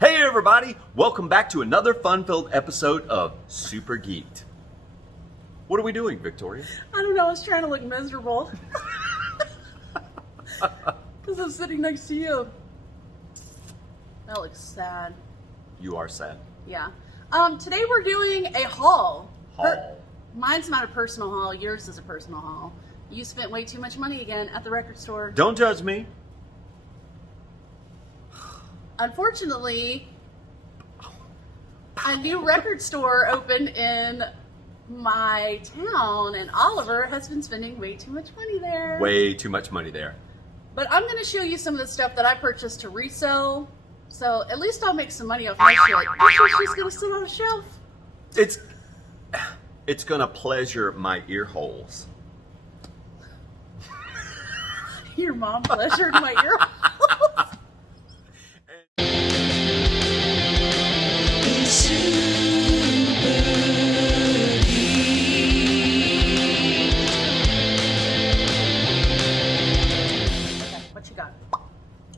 Hey everybody, welcome back to another fun-filled episode of Super Geeked. What are we doing, Victoria? I don't know, I was trying to look miserable. Because I'm sitting next to you. That looks sad. You are sad. Yeah. Today we're doing a haul. Haul. Mine's not a personal haul, yours is a personal haul. You spent way too much money again at the record store. Don't judge me. Unfortunately, a new record store opened in my town, and Oliver has been spending way too much money there. Way too much money there. But I'm going to show you some of the stuff that I purchased to resell, so at least I'll make some money off my shit. This shit's just going to sit on a shelf. It's going to pleasure my ear holes. Your mom pleasured my ear holes.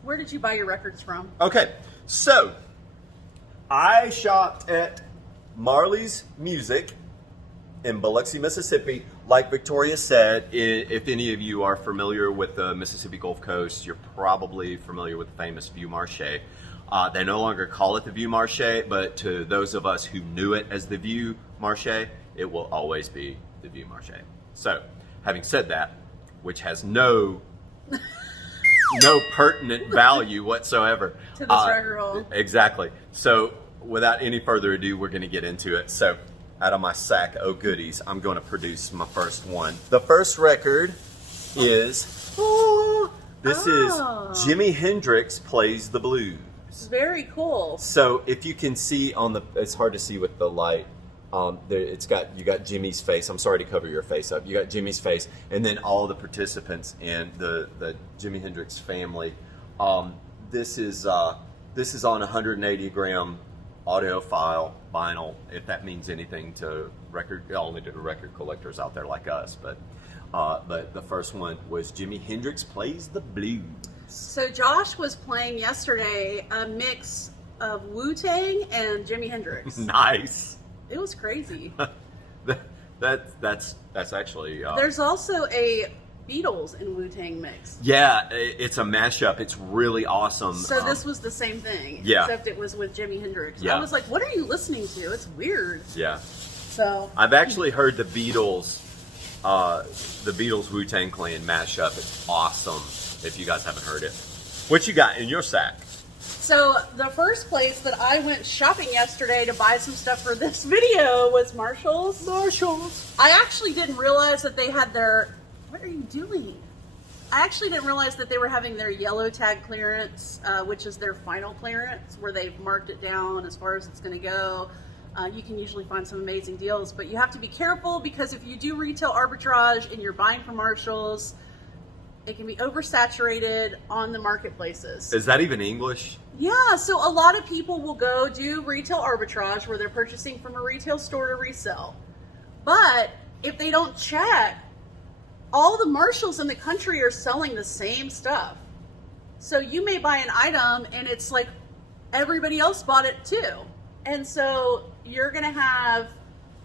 Where did you buy your records from? Okay, so I shopped at Marley's Music in Biloxi, Mississippi. Like Victoria said, if any of you are familiar with the Mississippi Gulf Coast, you're probably familiar with the famous Vieux Marché. They no longer call it the Vieux Marché, but to those of us who knew it as the Vieux Marché, it will always be the Vieux Marché. So, having said that, which has no pertinent value whatsoever to this record haul. Exactly. So, without any further ado, we're going to get into it. So, out of my sack of goodies, I'm going to produce my first one. The first record is this is Jimi Hendrix Plays the Blues. Very cool. So, if you can see on the, it's hard to see with the light. There, you got Jimmy's face. I'm sorry to cover your face up. You got Jimmy's face, and then all the participants in the Jimi Hendrix family. This is on 180 gram audiophile vinyl, if that means anything to only to record collectors out there like us. But the first one was Jimi Hendrix Plays the Blues. So Josh was playing yesterday a mix of Wu-Tang and Jimi Hendrix. Nice. It was crazy. That's actually. There's also a Beatles and Wu-Tang mix. Yeah, it's a mashup. It's really awesome. So this was the same thing, yeah, except it was with Jimi Hendrix. Yeah. I was like, "What are you listening to? It's weird." Yeah. So I've actually heard the Beatles Wu-Tang Clan mashup. It's awesome. If you guys haven't heard it, what you got in your sack? So the first place that I went shopping yesterday to buy some stuff for this video was Marshall's. I actually didn't realize that they had their... What are you doing? I actually didn't realize that they were having their yellow tag clearance, which is their final clearance, where they've marked it down as far as it's going to go. You can usually find some amazing deals, but you have to be careful because if you do retail arbitrage and you're buying from Marshall's, it can be oversaturated on the marketplaces. Is that even English? Yeah, so a lot of people will go do retail arbitrage where they're purchasing from a retail store to resell. But if they don't check, all the Marshalls in the country are selling the same stuff. So you may buy an item and it's like everybody else bought it too. And so you're going to have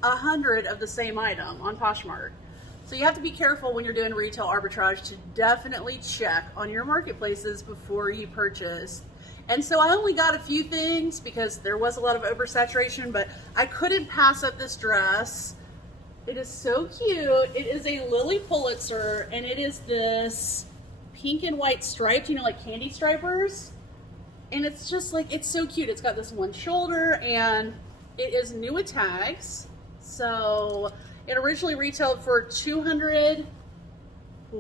100 of the same item on Poshmark. So you have to be careful when you're doing retail arbitrage to definitely check on your marketplaces before you purchase. And so I only got a few things because there was a lot of oversaturation, but I couldn't pass up this dress. It is so cute. It is a Lily Pulitzer, and it is this pink and white striped, like candy stripers. And it's just like, it's so cute. It's got this one shoulder, and it is new with tags. So it originally retailed for $218. I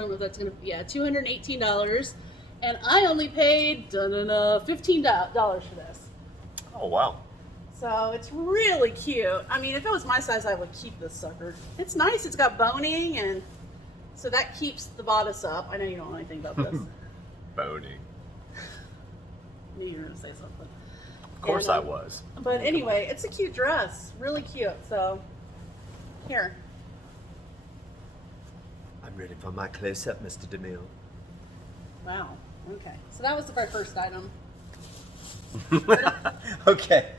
don't know if that's $218. And I only paid $15 for this. Oh, wow. So it's really cute. I mean, if it was my size, I would keep this sucker. It's nice. It's got boning, and so that keeps the bodice up. I know you don't know anything about this. Boning. I knew you were going to say something. Of course I was. But anyway, it's a cute dress. Really cute. So, here. I'm ready for my close-up, Mr. DeMille. Wow. Okay, so that was my first item. Okay.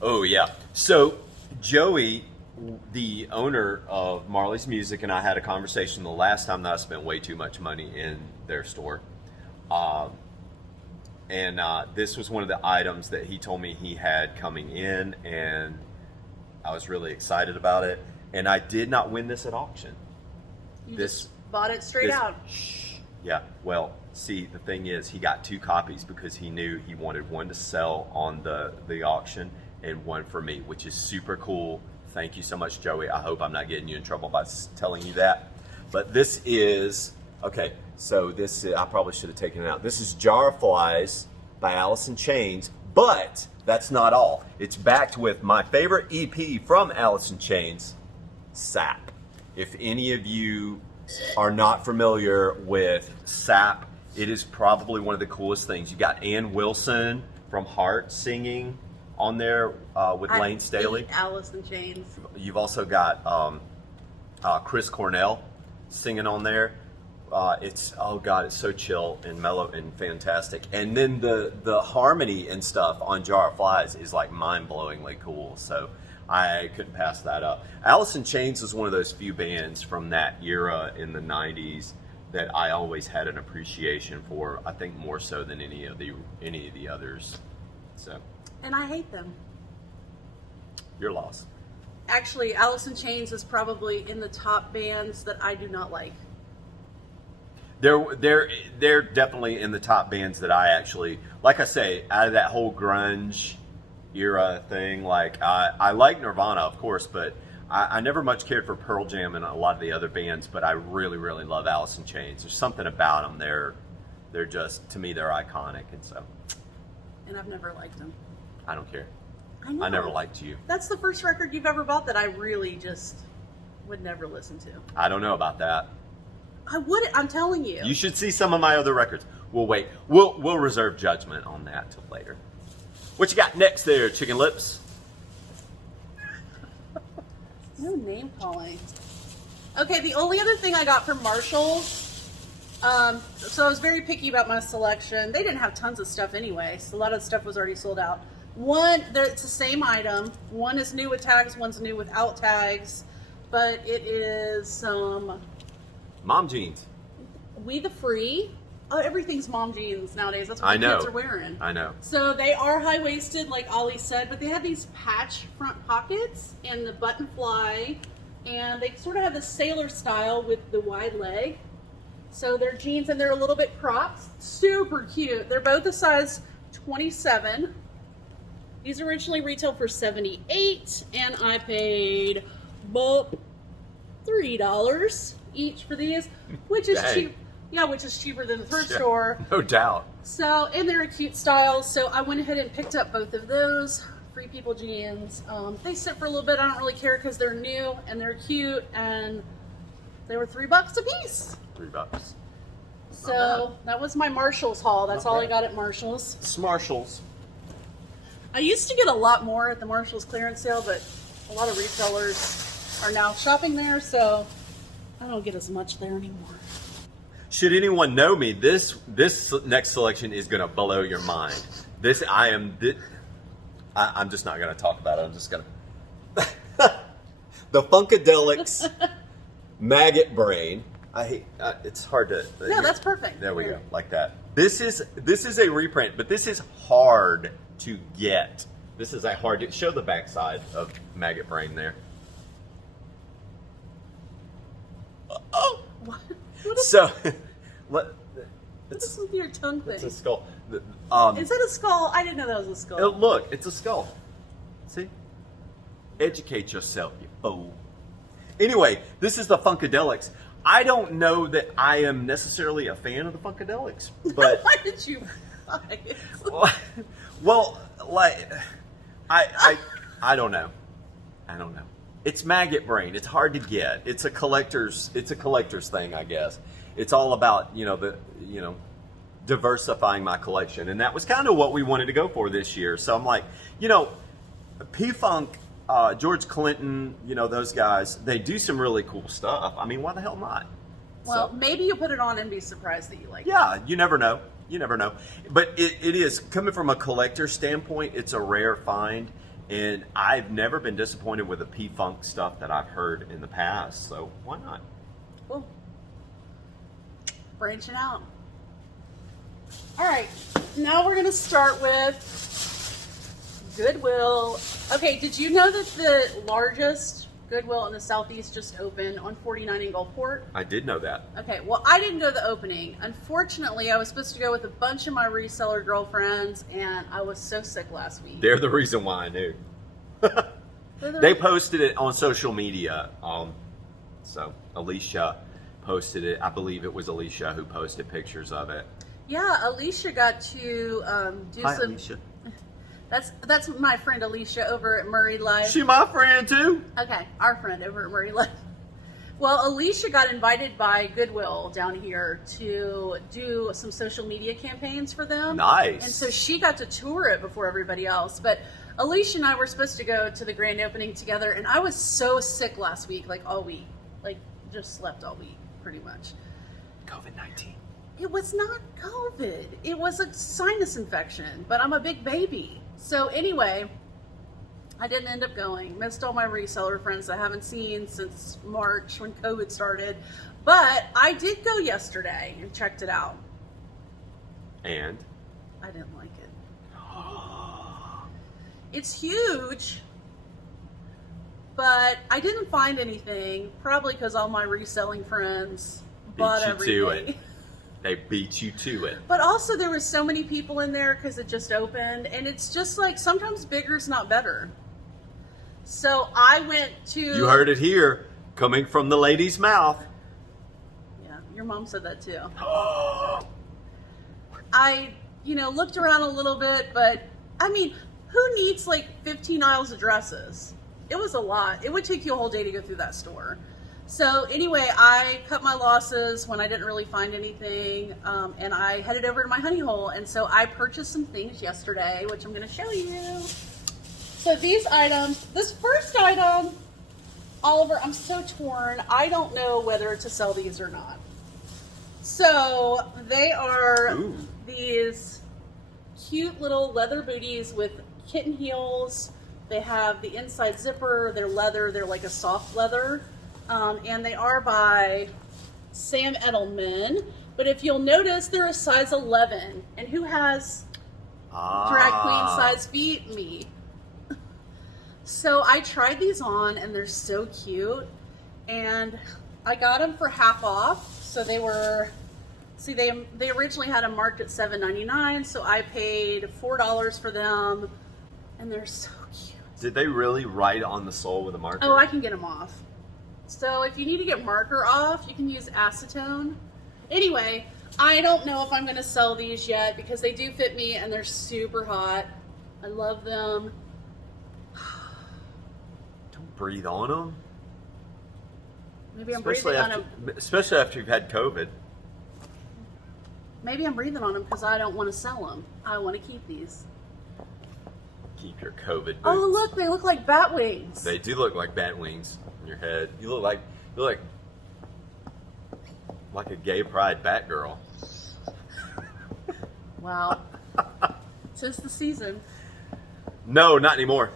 Oh, yeah. So, Joey, the owner of Marley's Music, and I had a conversation the last time that I spent way too much money in their store. This was one of the items that he told me he had coming in, and I was really excited about it. And I did not win this at auction. You just bought it straight out. Yeah. Well, see, the thing is, he got 2 copies because he knew he wanted one to sell on the auction and one for me, which is super cool. Thank you so much, Joey. I hope I'm not getting you in trouble by telling you that. But this is, okay, so this is, I probably should have taken it out. This is Jar of Flies by Alice in Chains, but that's not all. It's backed with my favorite EP from Alice in Chains, Sap. If any of you are not familiar with Sap, it is probably one of the coolest things. You got Ann Wilson from Heart singing on there with Lane Staley. Alice in Chains. You've also got Chris Cornell singing on there. It's, oh God, it's so chill and mellow and fantastic. And then the harmony and stuff on Jar of Flies is like mind-blowingly cool. So I couldn't pass that up. Alice in Chains is one of those few bands from that era in the 90s that I always had an appreciation for. I think more so than any of the others. So. And I hate them. Your loss. Actually, Alice in Chains is probably in the top bands that I do not like. They're definitely in the top bands that I actually, like I say, out of that whole grunge era thing, like I like Nirvana, of course, but I never much cared for Pearl Jam and a lot of the other bands, but I really, really love Alice in Chains. There's something about them. They're just, to me, they're iconic, and so. And I've never liked them. I don't care. I know. I never liked you. That's the first record you've ever bought that I really just would never listen to. I don't know about that. I would. I'm telling you. You should see some of my other records. We'll wait. We'll reserve judgment on that till later. What you got next there, Chicken Lips? No name calling. Okay, the only other thing I got from Marshall's, so I was very picky about my selection. They didn't have tons of stuff anyway, so a lot of the stuff was already sold out. It's the same item. One is new with tags, one's new without tags, but it is some Mom jeans. We the Free. Oh, everything's mom jeans nowadays. That's what the kids are wearing. I know. So they are high-waisted, like Ollie said, but they have these patch front pockets and the button fly, and they sort of have the sailor style with the wide leg. So they're jeans and they're a little bit cropped. Super cute. They're both a size 27. These originally retailed for $78, and I paid about $3 each for these, which is cheap. Yeah, which is cheaper than the thrift store. No doubt. So, and they're a cute style, so I went ahead and picked up both of those. Free People jeans. They sit for a little bit. I don't really care because they're new and they're cute, and they were $3 a piece. $3. So that was my Marshall's haul. That's all I got at Marshall's. Marshalls. I used to get a lot more at the Marshall's clearance sale, but a lot of resellers are now shopping there, so I don't get as much there anymore. Should anyone know me, this next selection is going to blow your mind. I'm just not going to talk about it. I'm just going to. The Funkadelics Maggot Brain. I hate. It's hard to. No, that's perfect. There we go, like that. This is a reprint, but this is hard to get. This is a hard to show the backside of Maggot Brain there. Oh. What? So, what is with your tongue thing? It's a skull. Is that a skull? I didn't know that was a skull. Look, it's a skull. See? Educate yourself, you fool. Anyway, this is the Funkadelics. I don't know that I am necessarily a fan of the Funkadelics, but why did you buy it? well, like I don't know. I don't know. It's Maggot Brain. It's hard to get. It's a collector's thing, I guess. It's all about, diversifying my collection. And that was kind of what we wanted to go for this year. So I'm like, P-Funk, George Clinton, those guys, they do some really cool stuff. I mean, why the hell not? Well, maybe you'll put it on and be surprised that you like it. Yeah, you never know. you never know. But it is, coming from a collector standpoint, it's a rare find. And I've never been disappointed with the P-Funk stuff that I've heard in the past. So why not? Cool. Branching out. All right, now we're going to start with Goodwill. Okay, did you know that the largest Goodwill in the Southeast just opened on 49 in Gulfport? I did know that. Okay, well, I didn't go to the opening. Unfortunately, I was supposed to go with a bunch of my reseller girlfriends, and I was so sick last week. They're the reason why I knew. They posted it on social media. So Alicia posted it. I believe it was Alicia who posted pictures of it. Yeah, Alicia got to do Hi, some. Alicia. That's my friend Alicia over at Murray Life. She my friend too. Okay, our friend over at Murray Life. Well, Alicia got invited by Goodwill down here to do some social media campaigns for them. Nice. And so she got to tour it before everybody else. But Alicia and I were supposed to go to the grand opening together, and I was so sick last week, like all week. Like, just slept all week, pretty much. COVID-19. It was not COVID. It was a sinus infection, but I'm a big baby. So anyway, I didn't end up going. Missed all my reseller friends I haven't seen since March when COVID started. But I did go yesterday and checked it out. And? I didn't like it. It's huge, but I didn't find anything, probably because all my reselling friends bought everything. To it. They beat you to it. But also there was so many people in there because it just opened, and it's just like sometimes bigger's not better. So I went to... You heard it here, coming from the lady's mouth. Yeah, your mom said that too. I, looked around a little bit, but I mean, who needs like 15 aisles of dresses? It was a lot. It would take you a whole day to go through that store. So anyway, I cut my losses when I didn't really find anything, and I headed over to my honey hole. And so I purchased some things yesterday, which I'm going to show you. So these items, this first item, Oliver, I'm so torn. I don't know whether to sell these or not. So they are these cute little leather booties with kitten heels. They have the inside zipper. They're leather. They're like a soft leather. And they are by Sam Edelman. But if you'll notice, they're a size 11. And who has drag queen size feet? Me. So I tried these on, and they're so cute. And I got them for half off. So they were, see, they originally had them marked at $7.99. So I paid $4 for them. And they're so cute. Did they really write on the sole with a marker? Oh, I can get them off. So if you need to get marker off, you can use acetone. Anyway, I don't know if I'm going to sell these yet because they do fit me and they're super hot. I love them. Don't breathe on them. Maybe I'm breathing on them. Especially after you've had COVID. Maybe I'm breathing on them because I don't want to sell them. I want to keep these. Keep your COVID boots. Oh, look, they look like bat wings. They do look like bat wings on your head. You look like a gay pride bat girl. Wow. 'Tis the season. No, not anymore.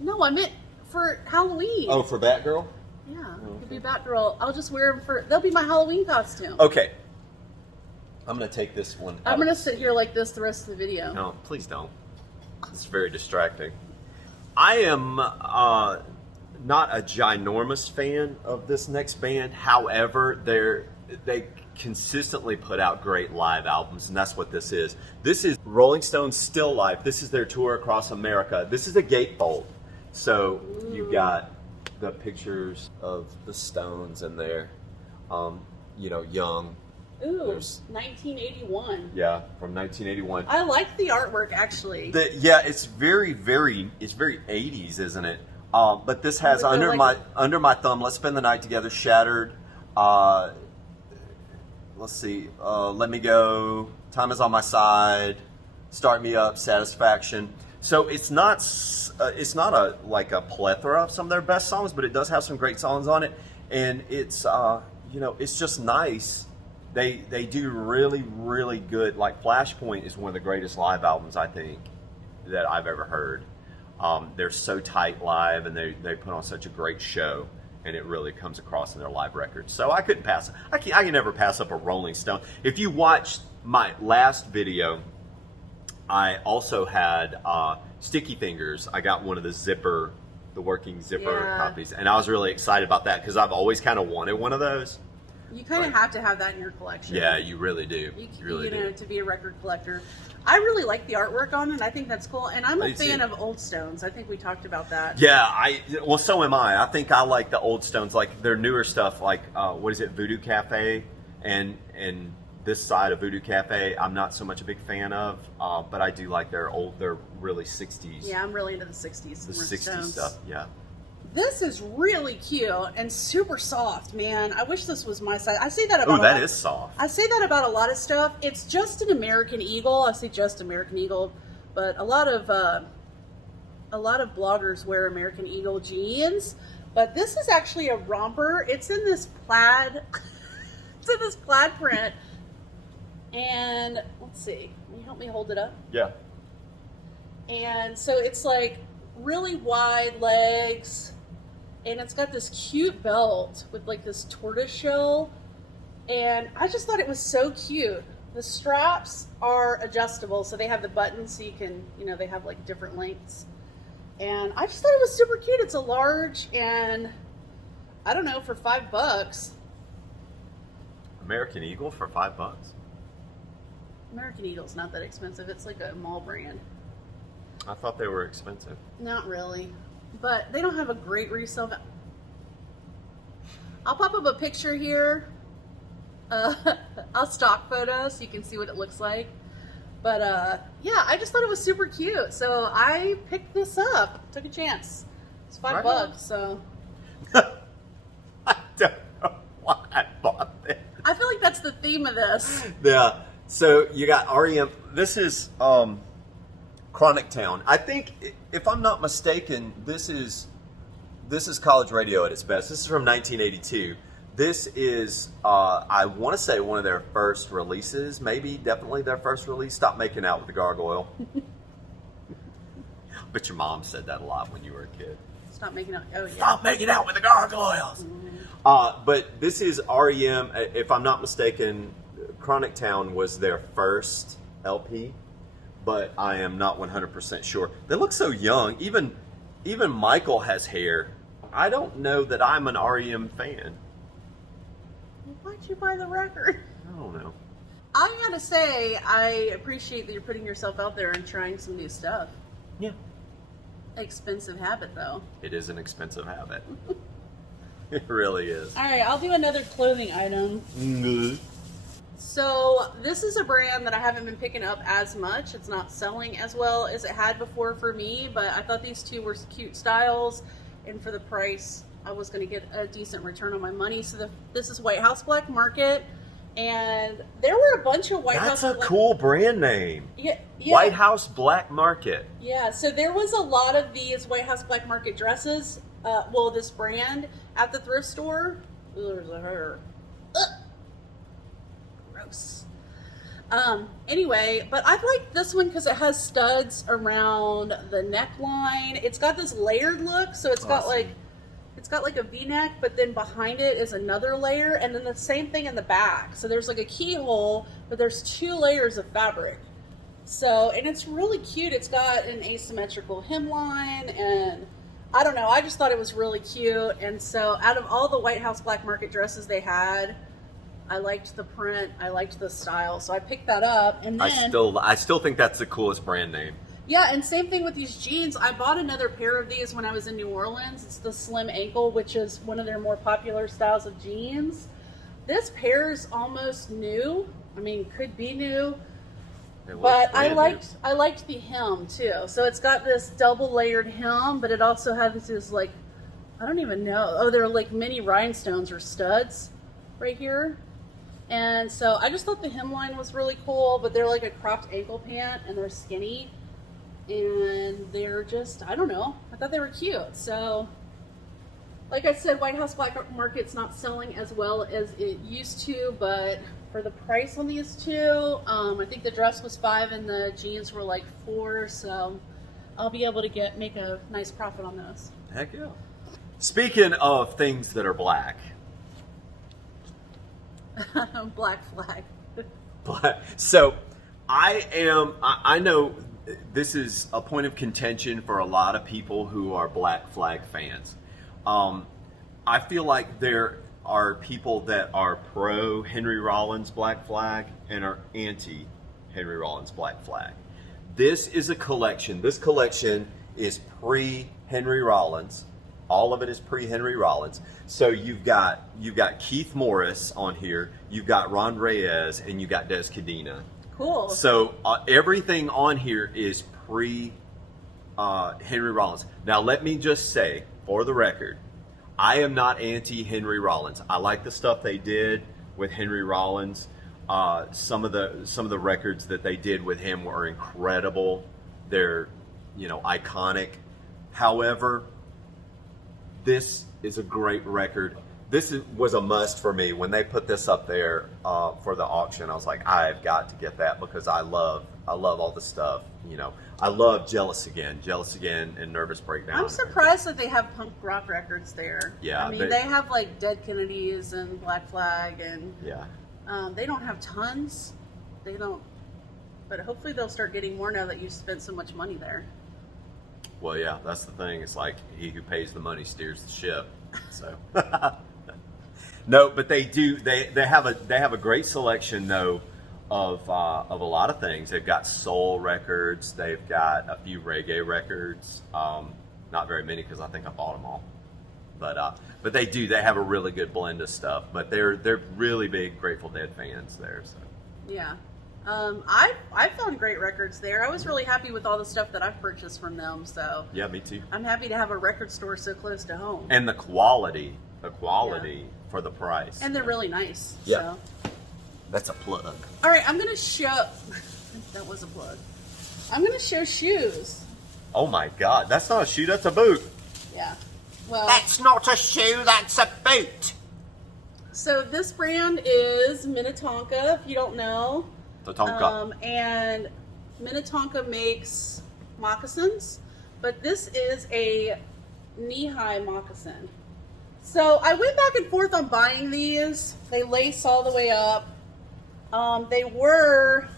No, I meant for Halloween. Oh, for Batgirl? Yeah, it could be Batgirl. I'll just wear them they'll be my Halloween costume. Okay. I'm going to take this one. I'm going to sit here like this the rest of the video. No, please don't. It's very distracting. I am not a ginormous fan of this next band. However, they consistently put out great live albums, and that's what this is. This is Rolling Stones Still Life. This is their tour across America. This is a gatefold. So you've got the pictures of the Stones in there, young. Ooh, 1981. Yeah, from 1981. I like the artwork, actually. It's very 80s, isn't it? But this has under my thumb. Let's spend the night together. Shattered. Let's see. Let me go. Time is on my side. Start me up. Satisfaction. So it's not a plethora of some of their best songs, but it does have some great songs on it, and it's it's just nice They do really, really good. Like Flashpoint is one of the greatest live albums I think that I've ever heard. They're so tight live, and they put on such a great show, and it really comes across in their live records. So I couldn't pass. I can never pass up a Rolling Stone. If you watched my last video, I also had Sticky Fingers. I got one of the working zipper copies, and I was really excited about that because I've always kind of wanted one of those. You kind of have to have that in your collection. Yeah, you really do. You really do. To be a record collector. I really like the artwork on it. I think that's cool. And I'm a fan of Old Stones. I think we talked about that. Yeah, well, so am I. I think I like the Old Stones, like their newer stuff, like, what is it, Voodoo Cafe? And this side of Voodoo Cafe, I'm not so much a big fan of, but I do like their really 60s. Yeah, I'm really into the 60s. The 60s stuff, yeah. This is really cute and super soft, man. I wish this was my size. I say that about. Oh, that is soft. I say that about a lot of stuff. It's just an American Eagle. I say just American Eagle, but a lot of bloggers wear American Eagle jeans. But this is actually a romper. It's in this plaid. It's in this plaid print. And let's see. Can you help me hold it up? Yeah. And so it's like really wide legs. And it's got this cute belt with like this tortoise shell. And I just thought it was so cute. The straps are adjustable, so they have the buttons so you can, they have like different lengths. And I just thought it was super cute. It's a large, and I don't know, for $5. American Eagle for $5? American Eagle's not that expensive. It's like a mall brand. I thought they were expensive. Not really. But they don't have a great resale value. I'll pop up a picture here. I'll stock photo so you can see what it looks like. But yeah, I just thought it was super cute. So I picked this up. Took a chance. It's $5, so. I don't know why I bought this. I feel like that's the theme of this. Yeah. So you got REM. This is Chronic Town. I think, if I'm not mistaken, this is college radio at its best. This is from 1982. This is, I want to say, one of their first releases. Maybe, definitely their first release. Stop Making Out with the Gargoyle. But your mom said that a lot when you were a kid. Stop making out. Oh yeah. Stop making out with the gargoyles. Mm-hmm. But this is REM. If I'm not mistaken, Chronic Town was their first LP. But I am not 100% sure. They look so young. Even Michael has hair. I don't know that I'm an REM fan. Why'd you buy the record? I don't know. I gotta say, I appreciate that you're putting yourself out there and trying some new stuff. Yeah. Expensive habit, though. It is an expensive habit. It really is. All right, I'll do another clothing item. Mm-hmm. So this is a brand that I haven't been picking up as much. It's not selling as well as it had before for me, but I thought these two were cute styles, and for the price, I was going to get a decent return on my money. So this is White House Black Market, and there were a bunch of White House. That's a cool brand name. Yeah. White House Black Market. Yeah, so there was a lot of these White House Black Market dresses, this brand, at the thrift store. Ooh, there's a her. Gross. Anyway, but I like this one because it has studs around the neckline. It's got this layered look, so it's got like a V-neck, but then behind it is another layer, and then the same thing in the back. So there's like a keyhole, but there's 2 layers of fabric. So, and it's really cute. It's got an asymmetrical hemline, and I don't know, I just thought it was really cute. And so out of all the White House Black Market dresses they had, I liked the print, I liked the style, so I picked that up. And then I still think that's the coolest brand name. yeah, and same thing with these jeans. I bought another pair of these when I was in New Orleans. It's the slim ankle, which is one of their more popular styles of jeans. This pair is almost new. I mean, could be new. But I liked the hem too. So it's got this double layered hem, but it also has this like, I don't even know. Oh, they're like mini rhinestones or studs right here. And so I just thought the hemline was really cool, but they're like a cropped ankle pant and they're skinny. And they're just, I don't know, I thought they were cute. So, like I said, White House Black Market's not selling as well as it used to, but for the price on these two. I think the dress was $5 and the jeans were like $4, so I'll be able to make a nice profit on those. Heck yeah. Speaking of things that are black. Black flag. So I know this is a point of contention for a lot of people who are Black Flag fans. I feel like there are people that are pro Henry Rollins Black Flag and are anti Henry Rollins Black Flag. This is a collection. This collection is pre Henry Rollins. All of it is pre Henry Rollins. So you've got Keith Morris on here. You've got Ron Reyes, and you've got Des Cadena. Cool. So everything on here is pre Henry Rollins. Now let me just say, for the record, I am not anti Henry Rollins. I like the stuff they did with Henry Rollins. Some of the records that they did with him were incredible. They're, iconic. However, this is a great record. This was a must for me. When they put this up there for the auction, I was like, I've got to get that because I love all the stuff. I love Jealous Again, and Nervous Breakdown. I'm surprised that they have punk rock records there. Yeah, I mean, they have like Dead Kennedys and Black Flag, and yeah, they don't have tons. They don't, but hopefully they'll start getting more now that you've spent so much money there. Well, yeah, that's the thing. It's like he who pays the money steers the ship. So. No, but they do. They have a great selection though of a lot of things. They've got soul records. They've got a few reggae records. Not very many because I think I bought them all. But they do. They have a really good blend of stuff. But they're really big Grateful Dead fans there. So yeah, I found great records there. I was really happy with all the stuff that I've purchased from them. So yeah, me too. I'm happy to have a record store so close to home. And the quality for the price. And they're really nice. Yeah. So. That's a plug. All right, I'm going to show... That was a plug. I'm going to show shoes. Oh my God, that's not a shoe, that's a boot. Yeah. Well... That's not a shoe, that's a boot. So this brand is Minnetonka, if you don't know. Tatonka. And Minnetonka makes moccasins, but this is a knee-high moccasin. So I went back and forth on buying these. They lace all the way up. They were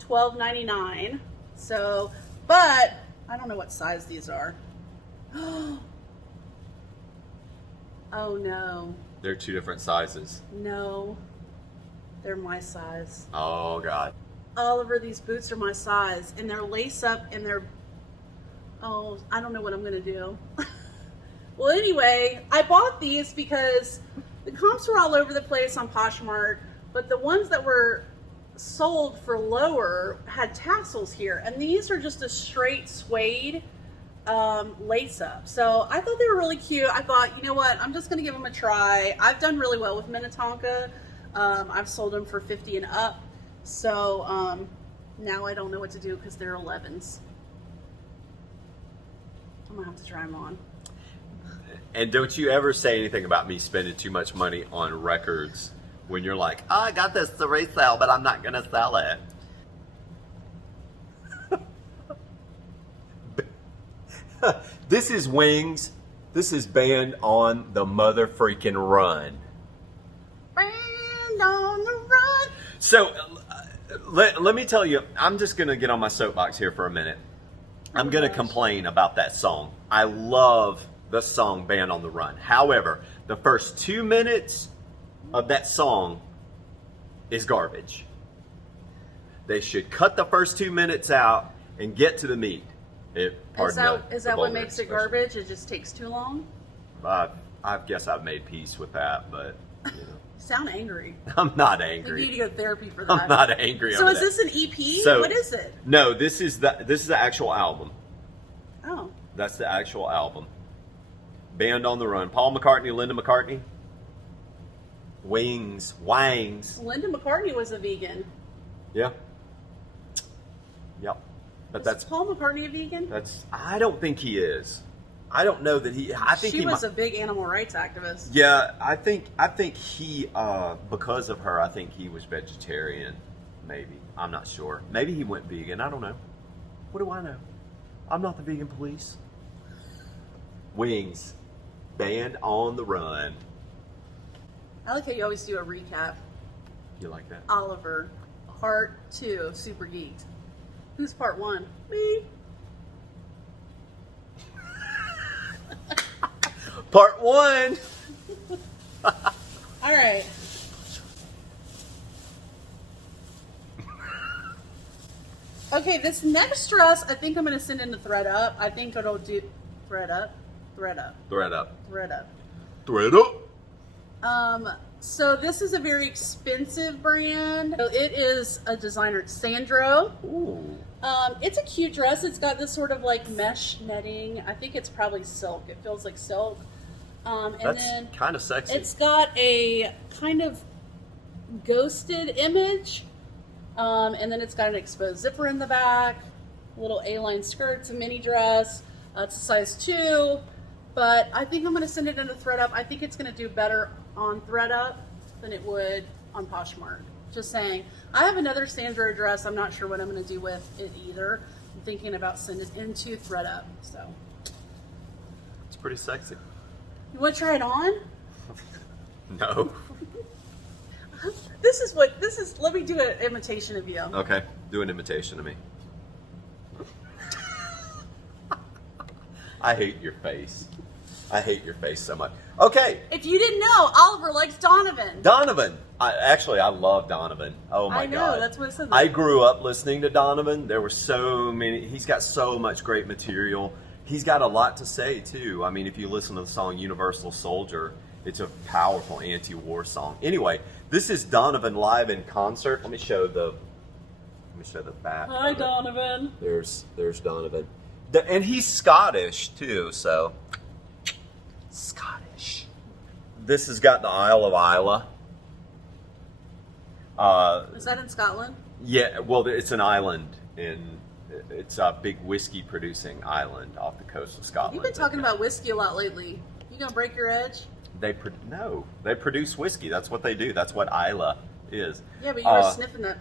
$12.99. So, but I don't know what size these are. Oh no. They're two different sizes. No. They're my size. Oh God. Oliver, these boots are my size, and they're lace up, and they're, I don't know what I'm gonna do. Well, anyway, I bought these because the comps were all over the place on Poshmark, but the ones that were sold for lower had tassels here, and these are just a straight suede lace up. So I thought they were really cute. I thought, you know what, I'm just going to give them a try. I've done really well with Minnetonka. I've sold them for $50 and up. So now I don't know what to do because they're 11s. I'm going to have to try them on. And don't you ever say anything about me spending too much money on records when you're like, oh, I got this to resell, but I'm not going to sell it. This is Wings. This is Band on the Mother Freaking Run. Band on the Run. So let me tell you, I'm just going to get on my soapbox here for a minute. I'm going to complain about that song. I love the song Band on the Run. However, the first 2 minutes of that song is garbage. They should cut the first 2 minutes out and get to the meat. Is that what makes it garbage? It just takes too long? I guess I've made peace with that, but you sound angry. I'm not angry. You need to go to therapy for that. I'm not angry. So is this an EP? So, what is it? No, this is the actual album. Oh. That's the actual album. Band on the Run. Paul McCartney, Linda McCartney. Wings. Linda McCartney was a vegan. Yeah. Yep. But Is Paul McCartney a vegan? I don't think he is. I don't know that he. I think she he was a big animal rights activist. Yeah, I think he because of her, I think he was vegetarian. Maybe, I'm not sure. Maybe he went vegan. I don't know. What do I know? I'm not the vegan police. Wings, Band on the Run. I like how you always do a recap. You like that? Oliver, part 2, Super Geeked. Who's part 1? Me. Part 1. All right. Okay, this next dress, I think I'm going to send in the thread up. I think it'll do thread up. So this is a very expensive brand. So it is a designer, Sandro. Ooh. It's a cute dress. It's got this sort of like mesh netting. I think it's probably silk. It feels like silk. And That's then kind of sexy. it's got a kind of ghosted image. And then it's got an exposed zipper in the back, little A-line skirts, a mini dress. It's a size 2, but I think I'm going to send it in a thread up. I think it's going to do better on thread up than it would on Poshmark. Just saying. I have another Sandro dress. I'm not sure what I'm going to do with it either. I'm thinking about sending it into thread up. So It's pretty sexy. you want to try it on? No. Let me do an imitation of you. Okay, do an imitation of me. I hate your face. I hate your face so much. Okay, If you didn't know, Oliver likes Donovan. Donovan. I love Donovan. Oh my I know, God. that's what it said. I grew up listening to Donovan. There were so many. He's got so much great material. He's got a lot to say too. I mean, if you listen to the song Universal Soldier, it's a powerful anti-war song. Anyway, this is Donovan live in concert. Let me show the back. Hi, Donovan. There's Donovan. And he's Scottish too, so Scottish. This has got the Isle of Islay. Is that in Scotland? Yeah, well, it's an island it's a big whiskey producing island off the coast of Scotland. You've been talking about whiskey a lot lately. You gonna break your edge? They produce whiskey. That's what they do. That's what Islay is. Yeah, but you were sniffing that.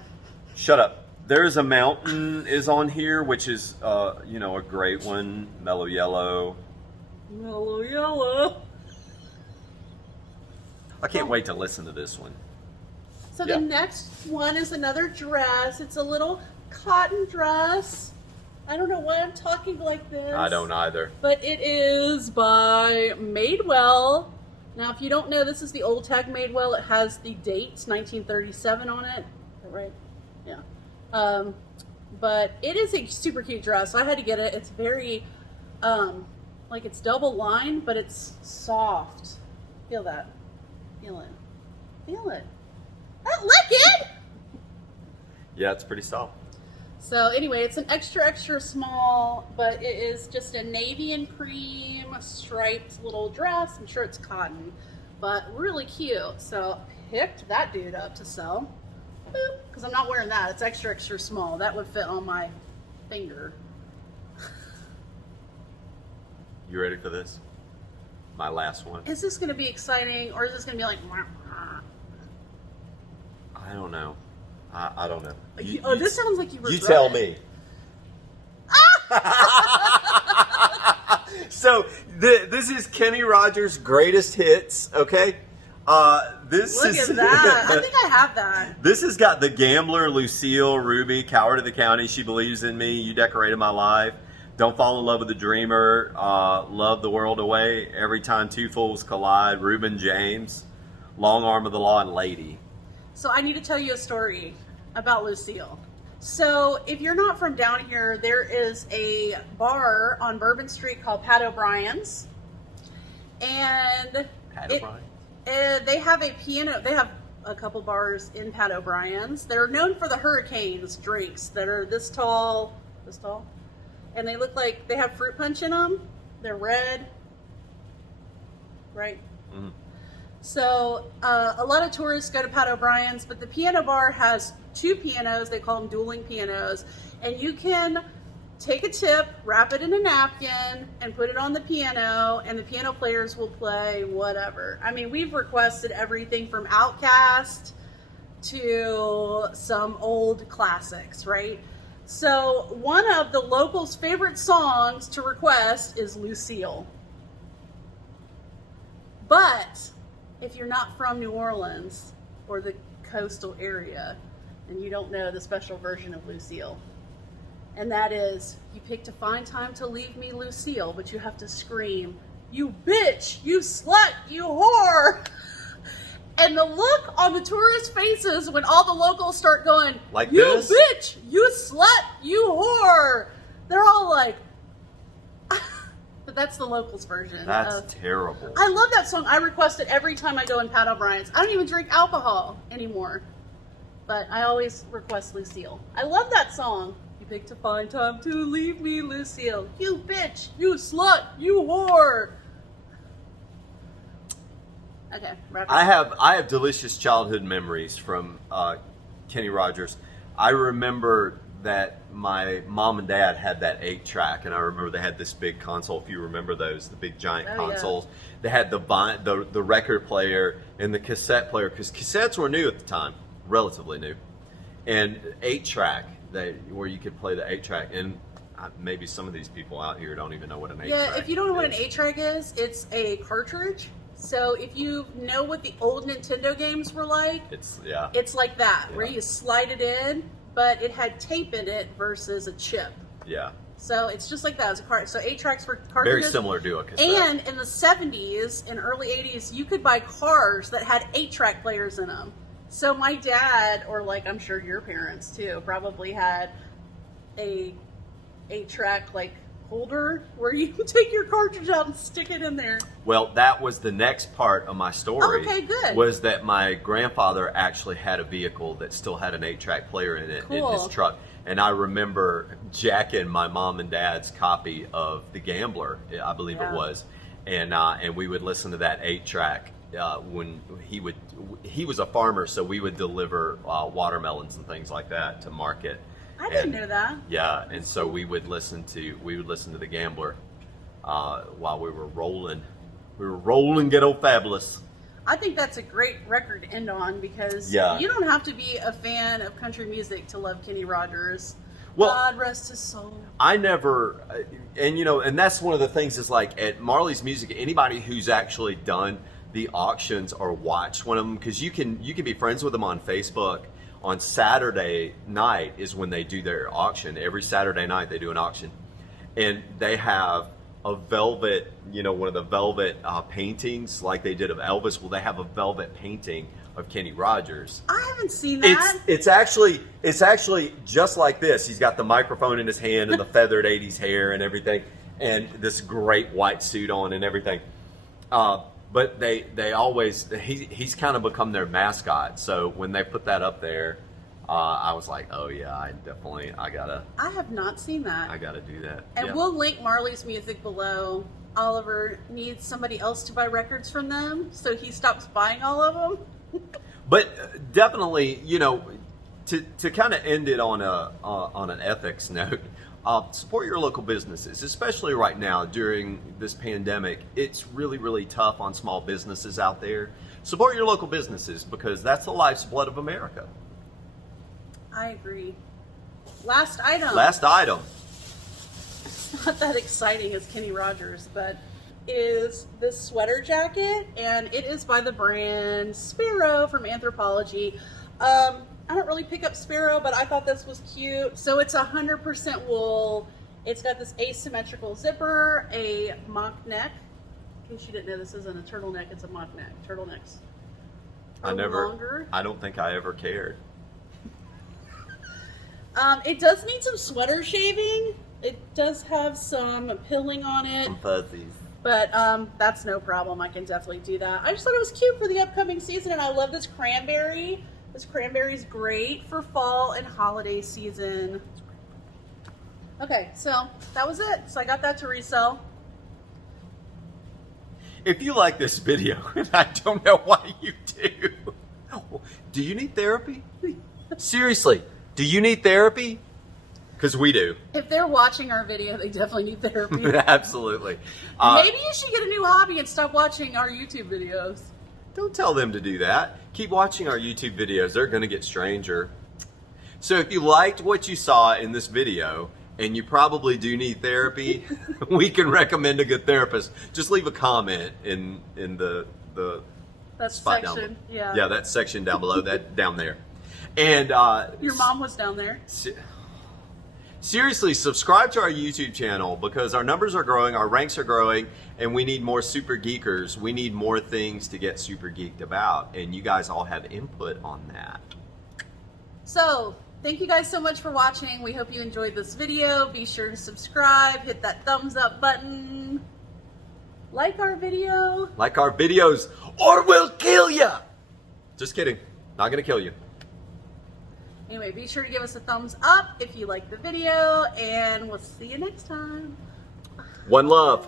Shut up. There's a mountain is on here, which is a great one. Mellow Yellow. Mellow Yellow. I can't wait to listen to this one. So Yeah. the next one is another dress. It's a little cotton dress. I don't know why I'm talking like this. I don't either. But it is by Madewell. Now, if you don't know, this is the old tag Madewell. It has the dates, 1937 on it. Is that right? Yeah. But it is a super cute dress. So I had to get it. It's very, like it's double lined, but it's soft. Feel that. Feel it. Feel it. Don't lick it! Yeah, it's pretty soft. So anyway, it's an extra small, but it is just a navy and cream striped little dress. I'm sure it's cotton, but really cute. So picked that dude up to sell. Because I'm not wearing that. It's extra small. That would fit on my finger. You ready for this? My last one. Is this going to be exciting, or is this going to be like... I don't know. I don't know. This sounds like you regret You tell it. me. So this is Kenny Rogers' greatest hits. Okay. Look at that. I think I have that. This has got the Gambler, Lucille, Ruby, Coward of the County, She Believes in Me, You Decorated My Life, Don't Fall in Love with the Dreamer, Love the World Away, Every Time Two Fools Collide, Reuben James, Long Arm of the Law, and Lady. So I need to tell you a story about Lucille. So if you're not from down here, there is a bar on Bourbon Street called Pat O'Brien's. And Pat O'Brien. They have a piano. They have a couple bars in Pat O'Brien's. They're known for the Hurricanes drinks that are this tall, and they look like they have fruit punch in them. They're red, right? Mm-hmm. So a lot of tourists go to Pat O'Brien's, but the piano bar has two pianos. They call them dueling pianos, and you can take a tip, wrap it in a napkin, and put it on the piano, and the piano players will play whatever. I mean, we've requested everything from Outkast to some old classics, right? So one of the locals' favorite songs to request is Lucille. But if you're not from New Orleans or the coastal area, then you don't know the special version of Lucille. And that is, you picked a fine time to leave me, Lucille, but you have to scream, "You bitch, you slut, you whore." And the look on the tourists' faces when all the locals start going, like "You this? bitch, you slut, you whore," they're all like, but that's the locals' version. That's terrible. I love that song. I request it every time I go in Pat O'Brien's. I don't even drink alcohol anymore, but I always request Lucille. I love that song. You picked a fine time to leave me, Lucille. You bitch, you slut, you whore. Okay, wrap it up. I have delicious childhood memories from Kenny Rogers. I remember that my mom and dad had that 8-track, and I remember they had this big console. If you remember those, the big giant consoles. Yeah. They had the record player and the cassette player, because cassettes were new at the time, relatively new, and 8-track where you could play the 8-track. And maybe some of these people out here don't even know what an 8-track is. Yeah, if you don't know what an 8-track is, it's a cartridge. So if you know what the old Nintendo games were like, it's like that, where you slide it in, but it had tape in it versus a chip. Yeah. So it's just like that. It's a cart. So 8-tracks for cartridges. Very similar to a cassette. And in the 70s and early 80s, you could buy cars that had 8-track players in them. So my dad, or like I'm sure your parents too, probably had a 8-track like holder where you take your cartridge out and stick it in there. Well, that was the next part of my story. Okay, good. Was that my grandfather actually had a vehicle that still had an 8-track player in it in his truck. And I remember jacking my mom and dad's copy of The Gambler, I believe it was. And we would listen to that 8-track when he was a farmer, so we would deliver watermelons and things like that to market. I didn't know that. Yeah, and so we would listen to The Gambler while we were rolling. We were rolling Ghetto Fabulous. I think that's a great record to end on, because you don't have to be a fan of country music to love Kenny Rogers. Well, God rest his soul. I never, and that's one of the things is like at Marley's Music, anybody who's actually done the auctions or watched one of them, because you can be friends with them on Facebook. On Saturday night is when they do their auction. Every Saturday night they do an auction, and they have a velvet, one of the velvet paintings like they did of Elvis. Well, they have a velvet painting of Kenny Rogers. I haven't seen that. It's actually just like this. He's got the microphone in his hand and the feathered 80s hair and everything, and this great white suit on and everything. But they always, he's kind of become their mascot. So when they put that up there, I was like, oh yeah, I have not seen that. I gotta do that. And we'll link Marley's Music below. Oliver needs somebody else to buy records from them, so he stops buying all of them. But definitely, to kind of end it on an ethics note, support your local businesses, especially right now during this pandemic. It's really, really tough on small businesses out there. Support your local businesses, because that's the lifeblood of America. I agree. Last item. It's not that exciting as Kenny Rogers, but is this sweater jacket, and it is by the brand Sparrow from Anthropology. I don't really pick up Sparrow, but I thought this was cute. So it's 100% wool. It's got this asymmetrical zipper, a mock neck. In case you didn't know, this isn't a turtleneck, it's a mock neck. Turtlenecks are longer. I don't think I ever cared. It does need some sweater shaving. It does have some pilling on it. Some fuzzies. But that's no problem. I can definitely do that. I just thought it was cute for the upcoming season, and I love this cranberry. This cranberry is great for fall and holiday season. Okay, so that was it. So I got that to resell. If you like this video, and I don't know why you do you need therapy? Seriously, do you need therapy? Because we do. If they're watching our video, they definitely need therapy. Absolutely. Maybe you should get a new hobby and stop watching our YouTube videos. Don't tell them to do that. Keep watching our YouTube videos. They're going to get stranger. So if you liked what you saw in this video, and you probably do need therapy, we can recommend a good therapist. Just leave a comment in the that spot section. down. Yeah. Yeah, that section down below, that down there. And Your mom was down there. Seriously, subscribe to our YouTube channel because our numbers are growing, our ranks are growing, and we need more super geekers. We need more things to get super geeked about, and you guys all have input on that. So, thank you guys so much for watching. We hope you enjoyed this video. Be sure to subscribe, hit that thumbs up button, like our video. Like our videos, or we'll kill you! Just kidding. Not gonna kill you. Anyway, be sure to give us a thumbs up if you liked the video, and we'll see you next time. One love.